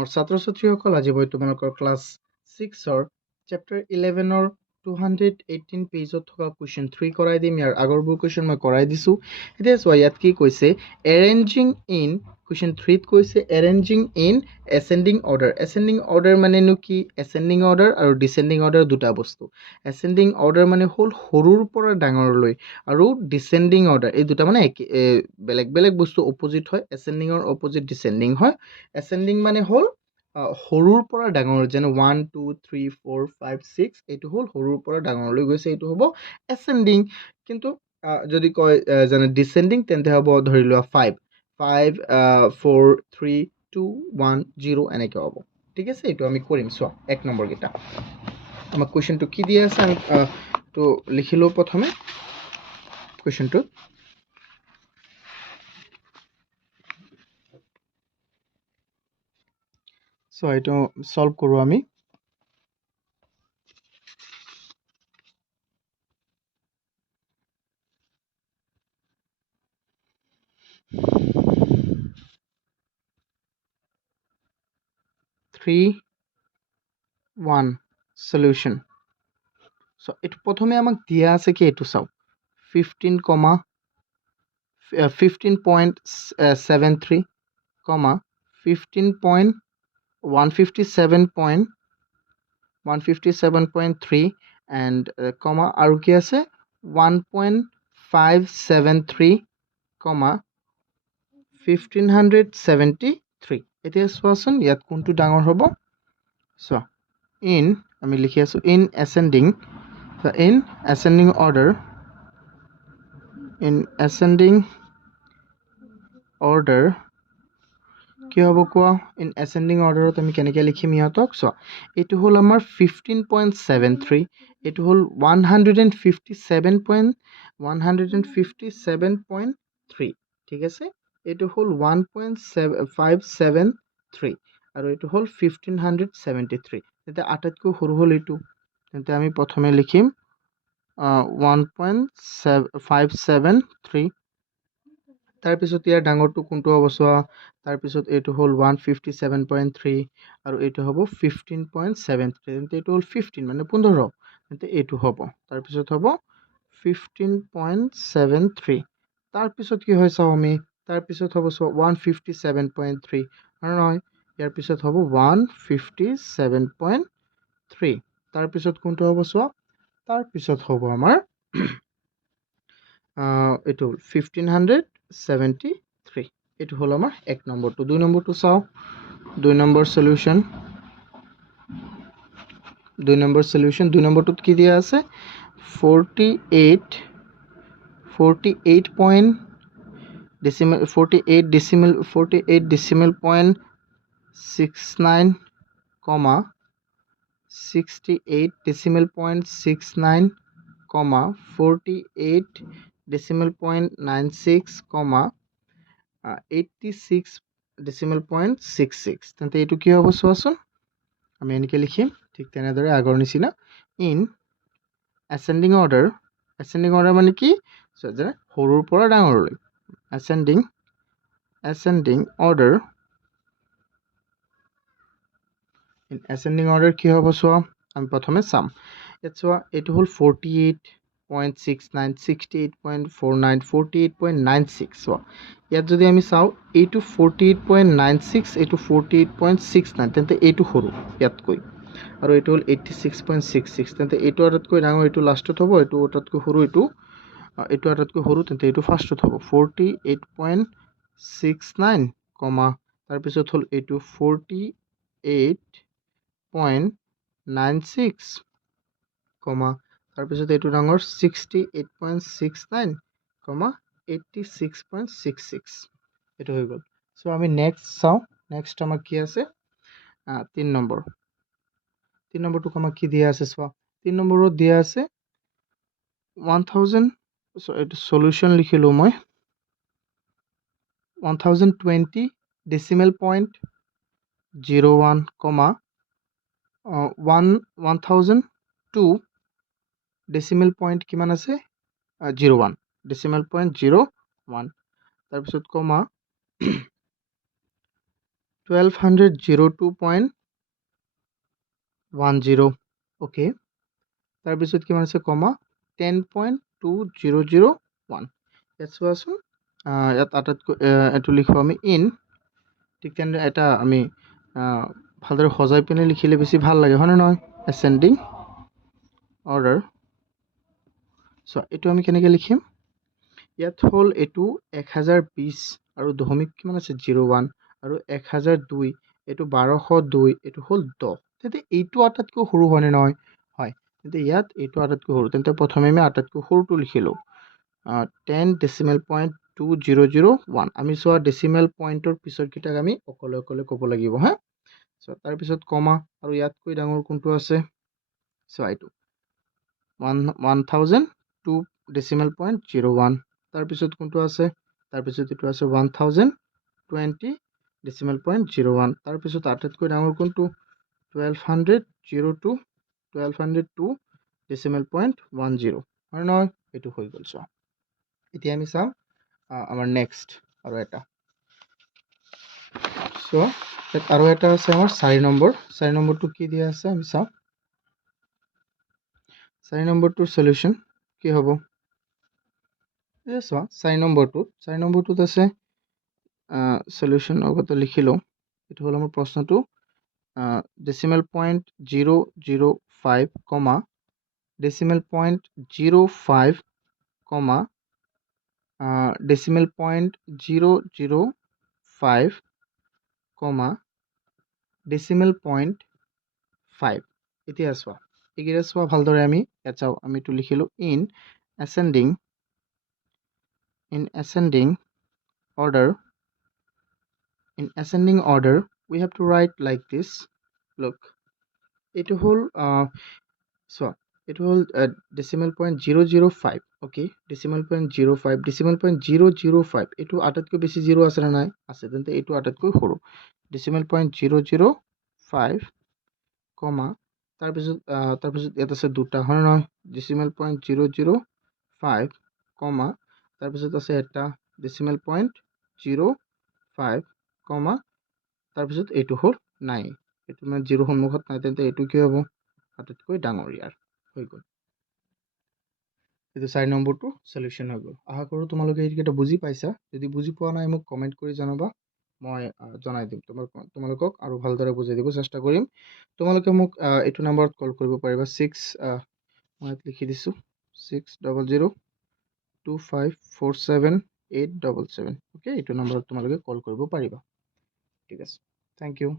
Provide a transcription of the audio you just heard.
মোৰ ছাত্ৰ ছাত্ৰীসকল, আজি মই তোমালোকৰ ক্লাছ 6ৰ চেপ্টাৰ 11ৰ 218 পেজত থকা কুৱেশ্যন 3 কৰাই দিম। ইয়াৰ আগৰবোৰ কুৱেশ্যন মই কৰাই দিছোঁ। এতিয়া চোৱা, ইয়াত কি কৈছে, এৰেঞ্জিং ইন কুৱেশ্যন 3ত কৈছে arranging in ascending order. Ascending order মানেনো কি? এচেণ্ডিং অৰ্ডাৰ আৰু ডিচেণ্ডিং অৰ্ডাৰ দুটা বস্তু। এচেণ্ডিং অৰ্ডাৰ মানে হ'ল সৰুৰ পৰা ডাঙৰলৈ, আৰু ডিচেণ্ডিং অৰ্ডাৰ এই দুটা মানে বেলেগ বেলেগ বস্তু অপজিট হয়। এচেণ্ডিঙৰ অপজিট ডিচেণ্ডিং হয়। এচেণ্ডিং মানে হ'ল সৰুৰ পৰা ডাঙৰ, যেনে 1 2 3 4 5 6 এইটো হ'ল সৰুৰ পৰা ডাঙৰলৈ গৈছে, এইটো হ'ব এচেণ্ডিং। কিন্তু যদি কয় যেনে ডিচেণ্ডিং, তেন্তে হ'ব ধৰি লোৱা 5 5 4 3 2 1 0 এনেকৈ হ'ব। ঠিক আছে, এইটো আমি কৰিম। চোৱা, 1 নম্বৰ কেইটা আমাক কুৱেশ্যনটো কি দিয়া আছে, আমি তো লিখিলোঁ প্ৰথমে কুৱেশ্যনটো। চ' এইটো সলভ কৰোঁ আমি। Three, one, solution. So এইটো প্ৰথমে আমাক দিয়া আছে কি, এইটো চাওঁ, 15.73, 15.157.3 and আৰু কি আছে 1.573, 1573. এতিয়া চোৱাচোন, ইয়াত কোনটো ডাঙৰ হ'ব। চোৱা, আমি লিখি আছোঁ ইন এচেণ্ডিং অৰ্ডাৰ, কি হ'ব কোৱা? ইন এচেণ্ডিং অৰ্ডাৰত আমি কেনেকৈ লিখিম ইহঁতক? চোৱা, এইটো হ'ল আমাৰ 15.73, এইটো হ'ল 157.3, ঠিক আছে। এইটো হ'ল 1.573 আৰু এইটো হ'ল 1573। তেতিয়া আটাইতকৈ সৰু হ'ল এইটো, তেন্তে আমি প্ৰথমে লিখিম 1.573। তাৰপিছত ইয়াৰ ডাঙৰটো কোনটো হ'ব চোৱা, তাৰপিছত এইটো হ'ল 157.3 আৰু এইটো হ'ব 15.73, তেন্তে এইটো হ'ল 15 মানে 15, তেন্তে এইটো হ'ব। তাৰপিছত হ'ব 15.73। তাৰপিছত কি হয় চাওঁ আমি, তাৰপিছত হ'ব চোৱা 157.3, নহয়, ইয়াৰ পিছত হ'ব 157.3। তাৰপিছত কোনটো হ'ব চোৱা, তাৰপিছত হ'ব আমাৰ এইটো 1573। এইটো হ'ল আমাৰ 1 নম্বৰটো। 2 নম্বৰটো চাওঁ, 2 নম্বৰ সলিউশ্যন। 2 নম্বৰটোত কি দিয়া আছে, 48 decimal point 69, 68 decimal point 69, 48 decimal point 96, 86 decimal point 66। তেন্তে এইটো কি হ'ব চোৱাচোন, আমি এনেকৈ লিখিম ঠিক তেনেদৰে আগৰ নিচিনা। ইন এচেণ্ডিং অৰ্ডাৰ মানে কি, যেনে সৰুৰ পৰা ডাঙৰলৈ, এচেণ্ডিং অৰ্ডাৰ। এচেণ্ডিং অৰ্ডাৰ কি হ'ব চোৱা, আমি প্ৰথমে চাম। ইয়াত চোৱা, এইটো হ'ল 48.69, 68.49, 48.96। চোৱা, ইয়াত যদি আমি চাওঁ, এইটো 48.96, এইটো 48.69, তেন্তে এইটো সৰু ইয়াতকৈ, আৰু এইটো হ'ল 86.66, তেন্তে এইটো আটাইতকৈ ডাঙৰ, এইটো লাষ্টত হ'ব, এইটো আটাইতকৈ সৰু, এইটো আটাইতকৈ সৰু, তেন্তে এইটো ফাৰ্ষ্টত হ'ব 48.69, তাৰপিছত হ'ল এইটো 48.96, তাৰপিছত এইটো ডাঙৰ 68.69, 86.66, এইটো হৈ গ'ল। চ' আমি নেক্সট চাওঁ, নেক্সট আমাৰ কি আছে, 3 নম্বৰটোক আমাক কি দিয়া আছে চোৱা, 3 নম্বৰত দিয়া আছে 1000, এইটো সলিউশ্যন লিখিলোঁ মই, 1020 decimal point 01, 1002 decimal point কিমান আছে, 01 decimal point 01, তাৰপিছত 1202.10 অ'কে তাৰপিছত কিমান আছে কমা 10.2001 ইয়াত চোৱাচোন ইয়াত আটাইতকৈ এইটো লিখোঁ আমি ইন ঠিক তেনেদৰে এটা আমি ভালদৰে সজাই পিনে লিখিলে বেছি ভাল লাগে হয়নে নহয় এচেণ্ডিং অৰ্ডাৰ চ' এইটো আমি কেনেকৈ লিখিম ইয়াত হ'ল এইটো 1020 আৰু দশমিক কিমান আছে 01 আৰু 1002 এইটো 1202 এইটো হ'ল 10 তেন্তে এইটো আটাইতকৈ সৰু হয়নে নহয় হয় তেন্তে ইয়াত এইটো আটাইতকৈ সৰু তেন্তে প্ৰথমে আমি আটাইতকৈ সৰুটো লিখিলোঁ 10.2001 আমি চোৱা ডেচিমেল পইণ্টৰ পিছৰকেইটাক আমি অকলে অকলে ক'ব লাগিব হা চ' তাৰপিছত কমা আৰু ইয়াতকৈ ডাঙৰ কোনটো আছে চ' এইটো 1002.01 তাৰপিছত কোনটো আছে তাৰপিছত এইটো আছে 1020 ডেচিমেল পইণ্ট 01 তাৰপিছত আটাইতকৈ ডাঙৰ কোনটো 1202 ডেচিমেল পইণ্ট 10 হয় নহয় এইটো হৈ গ'ল চোৱা এতিয়া আমি চাম আমাৰ নেক্সট আৰু এটা চ' আৰু এটা আছে আমাৰ 4 নম্বৰটো কি দিয়া আছে আমি চাওঁ 4 নম্বৰটোৰ সলিউশ্যন কি হ'ব চোৱা 4 নম্বৰটোত আছে সলিউশ্যন আগতে লিখি লওঁ এইটো হ'ল আমাৰ প্ৰশ্নটো ডেচিমেল পইণ্ট 005 কমা ডেচিমেল পইণ্ট 05 কমা ডেচিমেল পইণ্ট 005 কমা ডেচিমেল পইণ্ট 5 এতিয়া চোৱা এইকেইটা চোৱা ভালদৰে আমি ইয়াত চাওঁ আমি এইটো লিখিলোঁ in ascending order we have to write like this look এইটো হ'ল চোৱা এইটো হ'ল decimal point 005 okay decimal point 05 decimal point 005 এইটো আটাইতকৈ বেছি 0 আছে নে নাই আছে তেন্তে এইটো আটাইতকৈ সৰু ডেচিমেল পইণ্ট 005 কমা তাৰপিছত ইয়াত আছে দুটা হয় নহয় ডেচিমেল পইণ্ট 005 কমা তাৰপিছত আছে এটা ডেচিমেল পইণ্ট 05 কমা তাৰপিছত এইটো হ'ল 9 এইটো মানে 0 সন্মুখত নাই তেন্তে এইটো কি হ'ব আটাইতকৈ ডাঙৰ ইয়াৰ হৈ গ'ল এইটো 4 নম্বৰটো সলিউশ্যন হৈ গ'ল আশা কৰোঁ তোমালোকে এইকেইটা বুজি পাইছা যদি বুজি পোৱা নাই মোক কমেণ্ট কৰি জনাবা মই জনাই দিম তোমালোকক আৰু ভালদৰে বুজাই দিব চেষ্টা কৰিম তোমালোকে মোক এইটো নম্বৰত কল কৰিব পাৰিবা 6 মই লিখি দিছোঁ 600254787 অ'কে এইটো নম্বৰত তোমালোকে কল কৰিব পাৰিবা ঠিক আছে থেংক ইউ